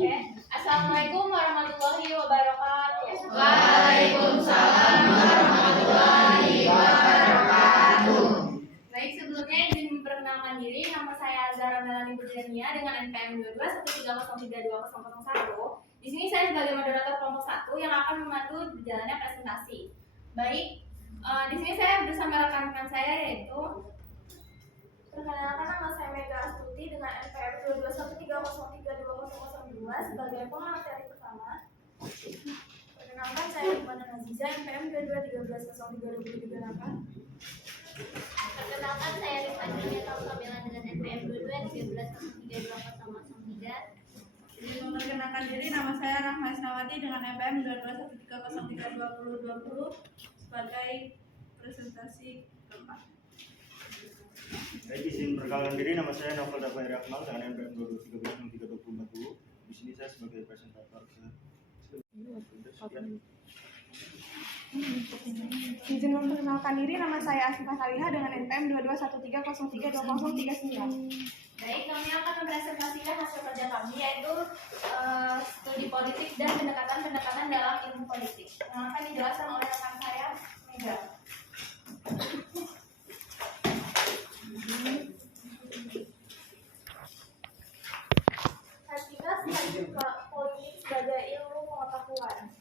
Oke. Assalamualaikum warahmatullahi wabarakatuh. Waalaikumsalam warahmatullahi wabarakatuh. Baik, sebelumnya izin memperkenalkan diri. Nama saya Zahra Melani Budania dengan NPM 2213032001. Di sini saya sebagai moderator kelompok 1 yang akan memandu berjalannya presentasi. Baik, di sini saya bersama rekan-rekan saya yaitu perkenalkan, nama saya Mega Astuti dengan NPM 2213032002 sebagai pemateri pertama. Perkenalkan, saya Iqbal Aziza NPM 2213032038. Perkenalkan, saya Rifat Julieta Utamila dengan NPM 2213032003. Memperkenalkan diri, nama saya Rahma Isnawati dengan NPM 2213032020 sebagai presentasi keempat. Baik, izin perkenalkan diri, nama saya Novel Dafairi Akmal dengan NPM 2213032040. Di sini saya sebagai presentator. Izin memperkenalkan diri, nama saya Asifah Saliha dengan NPM 2213032039. Baik, kami akan mempresentasikan hasil kerja kami yaitu studi politik dan pendekatan-pendekatan dalam ilmu politik yang akan dijelaskan oleh rekan saya Mega. Artikel politik sebagai ilmu pengetahuan.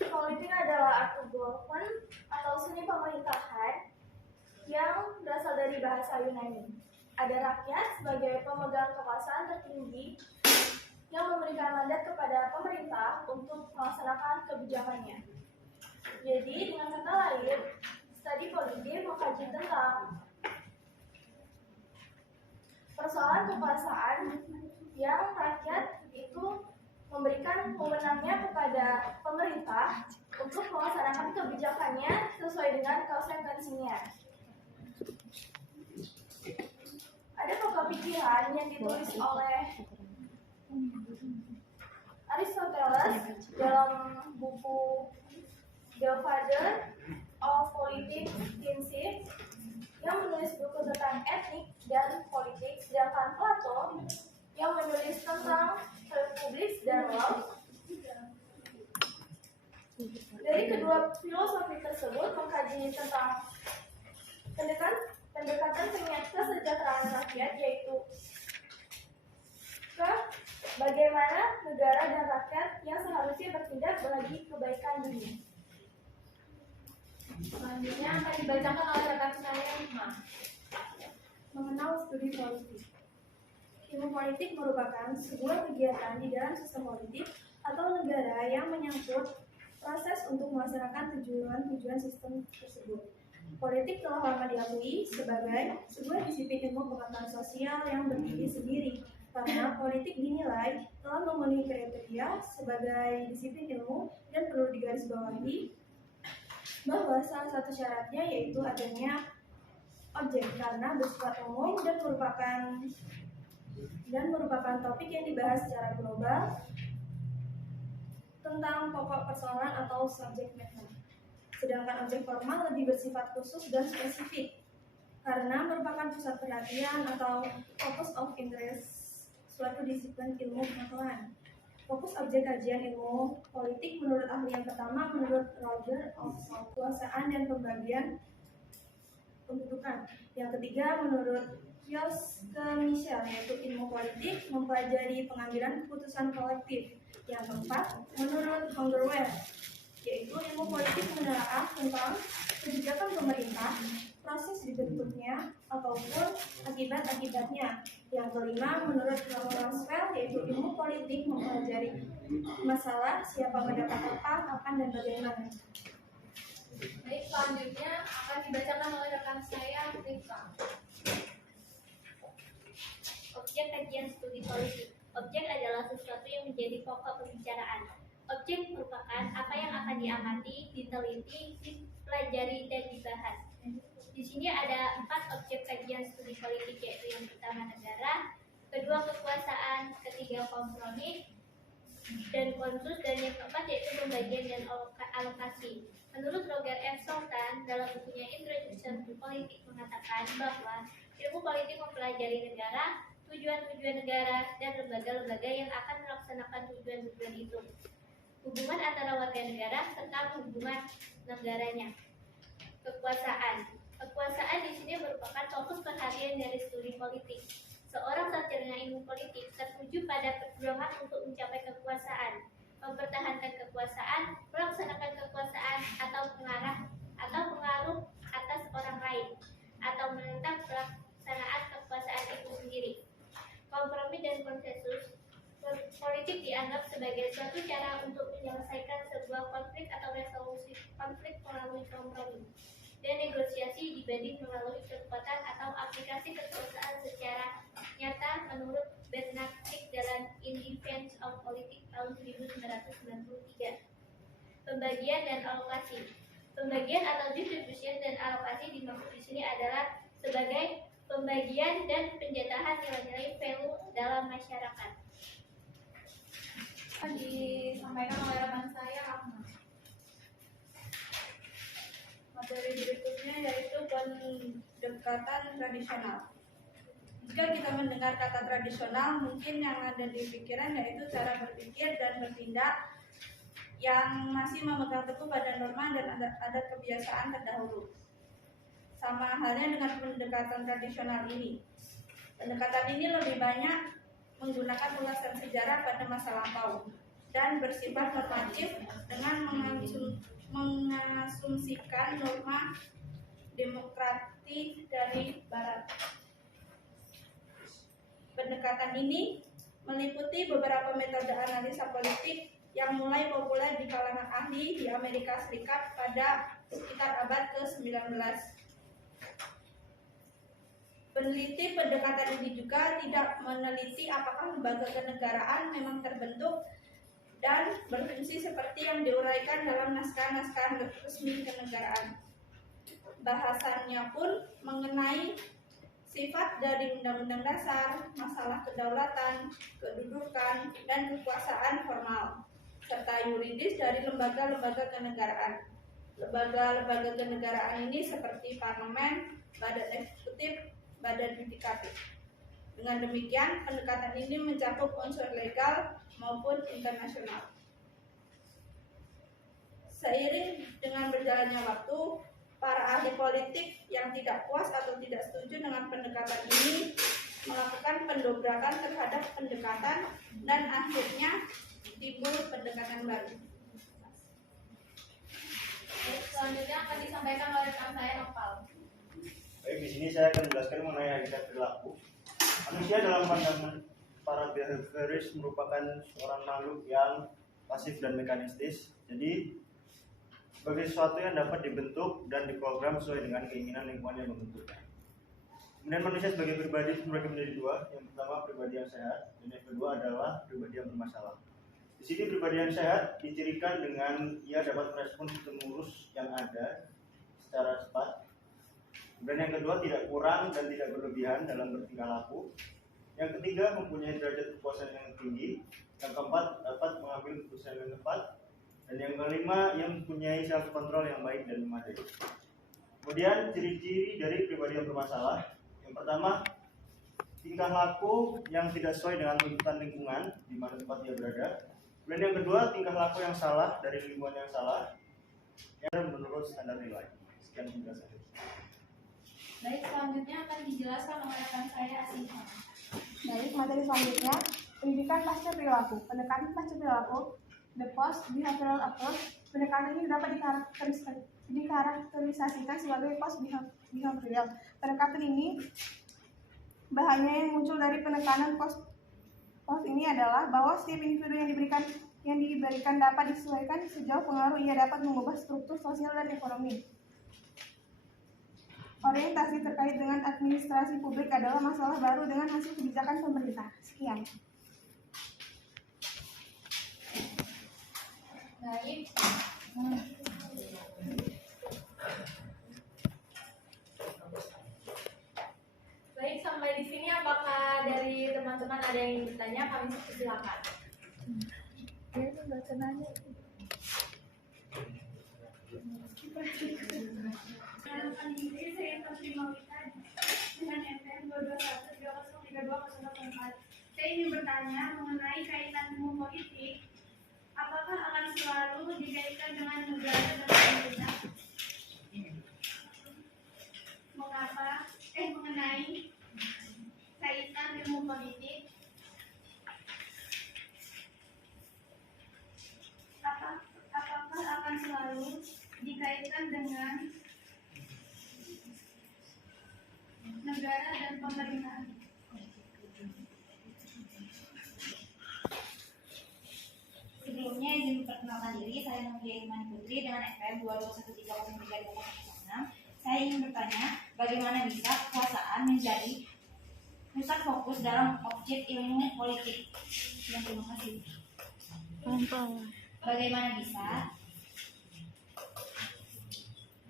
Politik adalah art government atau seni pemerintahan yang berasal dari bahasa Yunani. Ada rakyat sebagai pemegang kekuasaan tertinggi yang memberikan mandat kepada pemerintah untuk melaksanakan kebijakannya. Jadi dengan kata lain, studi politik mengkaji tentang persoalan kekuasaan yang rakyat itu memberikan wewenangnya kepada pemerintah untuk melaksanakan kebijakannya sesuai dengan konsekuensinya. Ada pokok pikiran yang ditulis oleh Aristoteles dalam buku The Father of Politics Principles yang menulis buku tentang etnik dan politik, sedangkan Plato yang menulis tentang republik dan law. Dari kedua filosofi tersebut mengkaji tentang pendekatan kesejahteraan rakyat, yaitu ke bagaimana negara dan rakyat yang seharusnya bertindak bagi kebaikan dunia. Selanjutnya akan dibacakan oleh rekan saya Hikmah. Mengenal studi politik. Ilmu politik merupakan sebuah kegiatan di dalam sistem politik atau negara yang menyangkut proses untuk melaksanakan tujuan sistem tersebut. Politik telah lama diakui sebagai sebuah disiplin ilmu pengetahuan sosial yang berdiri sendiri, karena politik dinilai telah memenuhi kriteria sebagai disiplin ilmu dan perlu digarisbawahi bahwa salah satu syaratnya yaitu adanya objek karena bersifat umum dan merupakan topik yang dibahas secara global tentang pokok persoalan atau subject matter. Sedangkan objek formal lebih bersifat khusus dan spesifik karena merupakan pusat perhatian atau focus of interest suatu disiplin ilmu pengetahuan. Fokus objek kajian ilmu politik menurut ahli yang pertama menurut Roger of kekuasaan dan pembagian pendudukan. Yang ketiga menurut Josque Michel yaitu ilmu politik mempelajari pengambilan keputusan kolektif. Yang keempat menurut Hungerwell yaitu ilmu politik menelaah tentang kebijakan pemerintah, proses dibentuknya ataupun akibat-akibatnya. Yang kelima menurut Roosevelt yaitu ilmu politik mempelajari masalah siapa mendapat apa, kapan dan bagaimana. Baik, selanjutnya akan dibacakan oleh rekan saya Rifka. Objek kajian studi politik. Objek adalah sesuatu yang menjadi pokok pembicaraan. Objek merupakan apa yang akan diamati, diteliti, dipelajari, dan dibahas. Di sini ada 4 objek kajian studi politik, yaitu yang pertama negara, kedua kekuasaan, ketiga kompromi dan konsus, dan yang keempat yaitu pembagian dan alokasi. Menurut Roger F. Sultan dalam bukunya Introduction to Politics mengatakan bahwa ilmu politik mempelajari negara, tujuan-tujuan negara, dan lembaga-lembaga yang akan melaksanakan tujuan-tujuan itu. Hubungan antara warga negara serta hubungan negaranya. Kekuasaan. Kekuasaan di sini merupakan fokus perhatian dari studi politik. Seorang sarjana ilmu politik tertuju pada perjuangan untuk mencapai kekuasaan, mempertahankan kekuasaan, melaksanakan kekuasaan atau pengaruh atas orang lain, atau menentang pelaksanaan kekuasaan itu sendiri. Kompromi dan konsensus. Politik dianggap sebagai suatu cara untuk menyelesaikan sebuah konflik atau resolusi konflik melalui kompromi dan negosiasi dibanding melalui kekuatan atau aplikasi kekuasaan secara nyata menurut Bernard Crick dalam In Defense of Politics tahun 1993. Pembagian dan alokasi. Pembagian atau distribution dan alokasi dimaksud di sini adalah sebagai pembagian dan penjatahan nilai-nilai value dalam masyarakat. Disampaikan oleh rekan saya Ahmad. Materi berikutnya yaitu pendekatan tradisional. Jika kita mendengar kata tradisional, mungkin yang ada di pikiran yaitu cara berpikir dan bertindak yang masih memegang teguh pada norma dan adat kebiasaan terdahulu. Sama halnya dengan pendekatan tradisional ini. Pendekatan ini lebih banyak menggunakan ulasan sejarah pada masa lampau dan bersifat normatif dengan mengasumsikan norma demokratik dari Barat. Pendekatan ini meliputi beberapa metode analisa politik yang mulai populer di kalangan ahli di Amerika Serikat pada sekitar abad ke-19. Peneliti pendekatan ini juga tidak meneliti apakah lembaga kenegaraan memang terbentuk dan berfungsi seperti yang diuraikan dalam naskah-naskah resmi kenegaraan. Bahasannya pun mengenai sifat dari undang-undang dasar, masalah kedaulatan, kedudukan, dan kekuasaan formal, serta yuridis dari lembaga-lembaga kenegaraan. Lembaga-lembaga kenegaraan ini seperti parlemen, badan eksekutif, badan yudikatif. Dengan demikian, pendekatan ini mencakup unsur legal maupun internasional. Seiring dengan berjalannya waktu, para ahli politik yang tidak puas atau tidak setuju dengan pendekatan ini melakukan pendobrakan terhadap pendekatan dan akhirnya timbul pendekatan baru. Selanjutnya akan disampaikan oleh rekan saya Nopal. Baik, di sini saya akan menjelaskan mengenai hakikat perilaku. Manusia dalam pandangan para behavioris merupakan seorang makhluk yang pasif dan mekanistis. Jadi sebagai sesuatu yang dapat dibentuk dan diprogram sesuai dengan keinginan lingkungan yang membentuknya. Kemudian manusia sebagai pribadi terbagi menjadi dua. Yang pertama pribadi yang sehat, dan yang kedua adalah pribadi yang bermasalah. Di sini pribadi yang sehat dicirikan dengan ia dapat merespon stimulus yang ada secara cepat. Dan yang kedua tidak kurang dan tidak berlebihan dalam bertingkah laku. Yang ketiga mempunyai derajat kepuasan yang tinggi. Yang keempat dapat mengambil keputusan yang tepat. Dan yang kelima yang mempunyai self control yang baik dan memadai. Kemudian ciri-ciri dari pribadi yang bermasalah. Yang pertama, tingkah laku yang tidak sesuai dengan tuntutan lingkungan di mana tempat dia berada. Kemudian yang kedua, tingkah laku yang salah dari lingkungan yang salah yang menurut standar nilai. Sekian penjelasan. Baik, selanjutnya akan dijelaskan oleh rekan saya Asiham. Baik, materi selanjutnya, pendidikan pasca perilaku. Pendekatan pasca perilaku, the post behavioral approach. Pendekatan ini dapat dikarakterisasikan sebagai post behavioral. Pendekatan ini bahannya yang muncul dari penekanan post ini adalah bahwa setiap individu yang diberikan dapat disesuaikan sejauh pengaruh ia dapat mengubah struktur sosial dan ekonomi. Orientasi terkait dengan administrasi publik adalah masalah baru dengan hasil kebijakan pemerintah. Sekian. Baik. Baik, sampai di sini apakah dari teman-teman ada yang ingin bertanya? Kami silakan. Dengan NPM 221 3032 Saya ingin bertanya mengenai kaitan ilmu politik. Apakah akan selalu dikaitkan dengan negara dan pemerintah? Mengenai kaitan ilmu politik, apakah akan selalu dikaitkan dengan negara dan pemerintahan? Sebelumnya izin memperkenalkan diri, saya Novia Iman Putri dengan NPM 2213036. Saya ingin bertanya, bagaimana bisa kekuasaan menjadi pusat fokus dalam objek ilmu politik? Terima kasih. Bagaimana bisa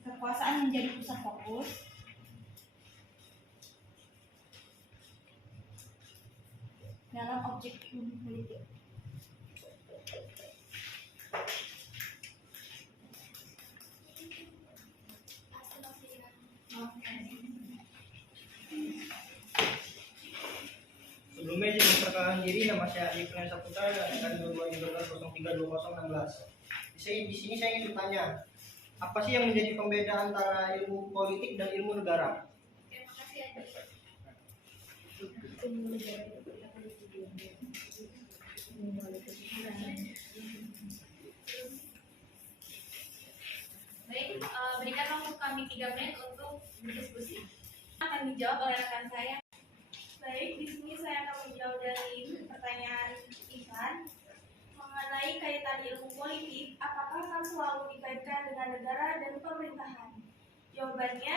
kekuasaan menjadi pusat fokus dalam objek ilmu politik? Sebelumnya izin memperkenalkan diri, nama saya Adi Kurniawan Saputra dan angkatan 2013-03-2016. Di sini saya ingin bertanya, apa sih yang menjadi pembeda antara ilmu politik dan ilmu negara? Terima kasih Adi. Baik, berikan waktu kami 3 menit untuk berdiskusi. Akan dijawab oleh rekan saya. Baik, di sini saya akan menjawab dari pertanyaan Ivan mengenai kaitan ilmu politik, apakah akan selalu dikaitkan dengan negara dan pemerintahan? Jawabannya,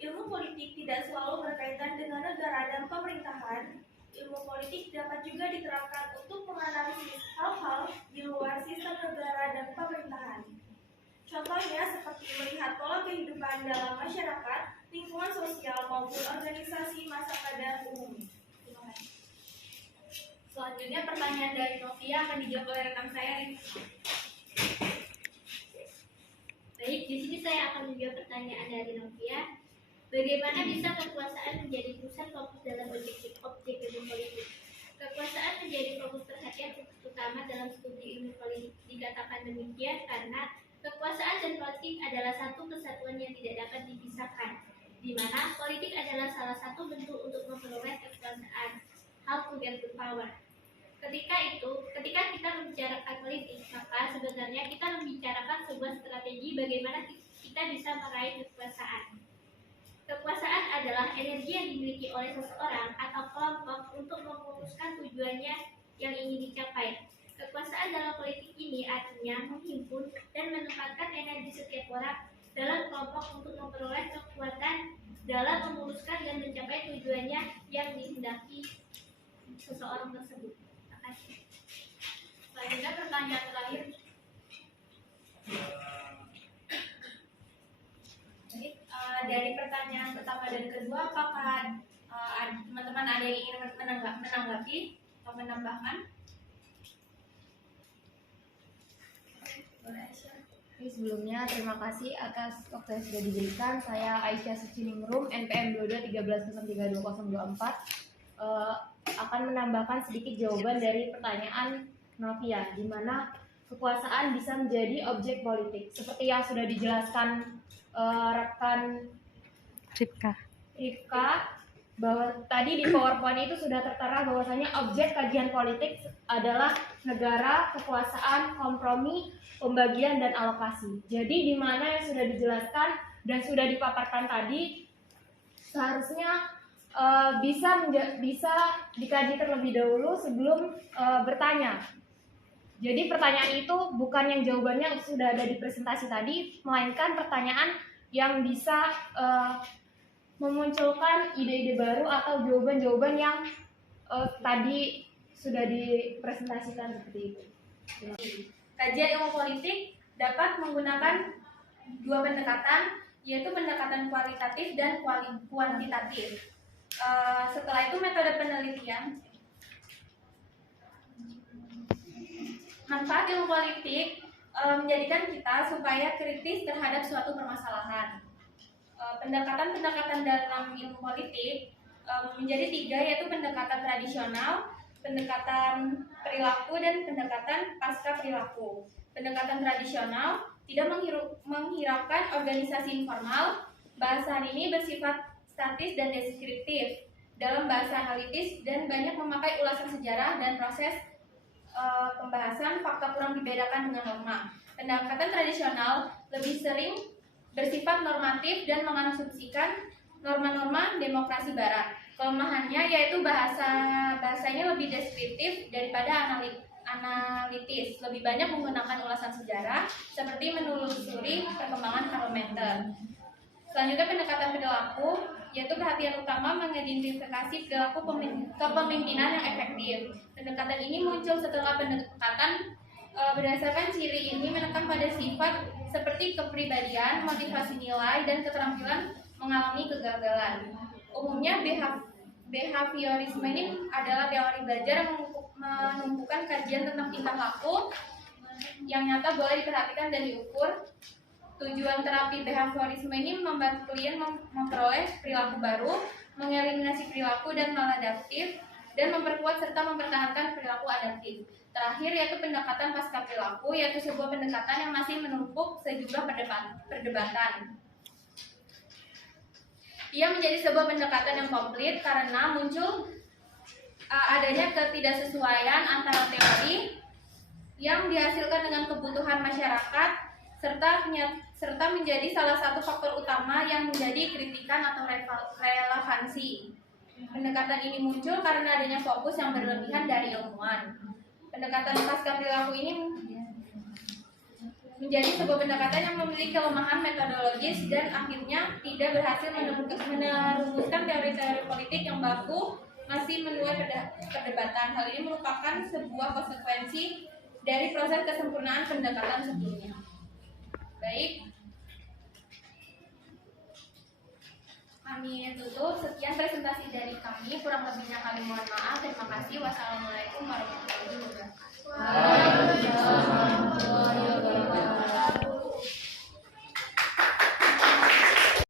ilmu politik tidak selalu berkaitan dengan negara dan pemerintahan. Ilmu politik dapat juga diterapkan untuk menganalisis hal-hal di luar sistem negara dan pemerintahan. Contohnya seperti melihat pola kehidupan dalam masyarakat, lingkungan sosial maupun organisasi masa pada umumnya. Terima kasih. Selanjutnya pertanyaan dari Novia akan dijawab oleh rekan saya. Baik, di sini saya akan menjawab pertanyaan dari Novia. Bagaimana bisa kekuasaan menjadi pusat fokus dalam objek ilmu politik? Kekuasaan menjadi fokus perhatian utama dalam studi ilmu politik. Dikatakan demikian karena kekuasaan dan politik adalah satu kesatuan yang tidak dapat dipisahkan, di mana politik adalah salah satu bentuk untuk memperoleh kekuasaan, how to get the power. Ketika kita membicarakan politik, maka sebenarnya kita membicarakan sebuah strategi bagaimana kita bisa meraih kekuasaan. Kekuasaan adalah energi yang dimiliki oleh seseorang atau kelompok untuk memutuskan tujuannya yang ingin dicapai. Kekuasaan dalam politik ini artinya menghimpun dan menempatkan energi setiap orang dalam kelompok untuk memperoleh kekuatan dalam memuluskan dan mencapai tujuannya yang dihendaki seseorang tersebut. Terima kasih. Selanjutnya pertanyaan terakhir. Jadi dari pertanyaan pertama dan kedua, apakah teman-teman ada yang ingin menanggapi atau menambahkan? Oke, sebelumnya terima kasih atas waktu yang sudah diberikan. Saya Aisyah Suciningrum, NPM 2213032024, akan menambahkan sedikit jawaban dari pertanyaan Novia, di mana kekuasaan bisa menjadi objek politik. Seperti yang sudah dijelaskan rekan Rifka, bahwa tadi di PowerPoint itu sudah tertera bahwasanya objek kajian politik adalah negara, kekuasaan, kompromi, pembagian, dan alokasi. Jadi di mana yang sudah dijelaskan dan sudah dipaparkan tadi seharusnya bisa dikaji terlebih dahulu sebelum bertanya. Jadi pertanyaan itu bukan yang jawabannya sudah ada di presentasi tadi, melainkan pertanyaan yang bisa memunculkan ide-ide baru atau jawaban-jawaban yang tadi sudah dipresentasikan seperti itu. Kajian ilmu politik dapat menggunakan dua pendekatan, yaitu pendekatan kualitatif dan kuantitatif. Setelah itu metode penelitian. Manfaat ilmu politik menjadikan kita supaya kritis terhadap suatu permasalahan. Pendekatan-pendekatan dalam ilmu politik menjadi 3, yaitu pendekatan tradisional, pendekatan perilaku dan pendekatan pasca perilaku. Pendekatan tradisional tidak menghiraukan organisasi informal. Bahasan ini bersifat statis dan deskriptif dalam bahasa analitis dan banyak memakai ulasan sejarah dan proses pembahasan fakta kurang dibedakan dengan norma. Pendekatan tradisional lebih sering bersifat normatif dan mengasumsikan norma-norma demokrasi barat. Kelemahannya yaitu bahasanya lebih deskriptif daripada analitis, lebih banyak menggunakan ulasan sejarah seperti menelusuri perkembangan parlementer. Selanjutnya pendekatan perilaku, yaitu perhatian utama mengidentifikasi perilaku kepemimpinan yang efektif. Pendekatan ini muncul setelah pendekatan berdasarkan ciri ini menekan pada sifat seperti kepribadian, motivasi nilai, dan keterampilan mengalami kegagalan. Umumnya behaviorisme ini adalah teori belajar yang menumpukan kajian tentang tingkah laku yang nyata boleh diperhatikan dan diukur. Tujuan terapi behaviorisme ini membantu klien memperoleh perilaku baru, mengeliminasi perilaku dan maladaptif, dan memperkuat serta mempertahankan perilaku adaptif. Terakhir yaitu pendekatan pasca perilaku, yaitu sebuah pendekatan yang masih menumpuk sejumlah perdebatan. Ia menjadi sebuah pendekatan yang komplit karena muncul adanya ketidaksesuaian antara teori yang dihasilkan dengan kebutuhan masyarakat serta menjadi salah satu faktor utama yang menjadi kritikan atau relevansi. Pendekatan ini muncul karena adanya fokus yang berlebihan dari ilmuwan. Pendekatan pasca perilaku ini menjadi sebuah pendekatan yang memiliki kelemahan metodologis dan akhirnya tidak berhasil merumuskan teori-teori politik yang baku, masih menuai perdebatan. Hal ini merupakan sebuah konsekuensi dari proses kesempurnaan pendekatan sebelumnya. Baik, kami tutup. Sekian presentasi dari kami. Kurang lebihnya kami mohon maaf. Terima kasih. Wassalamualaikum warahmatullahi wabarakatuh.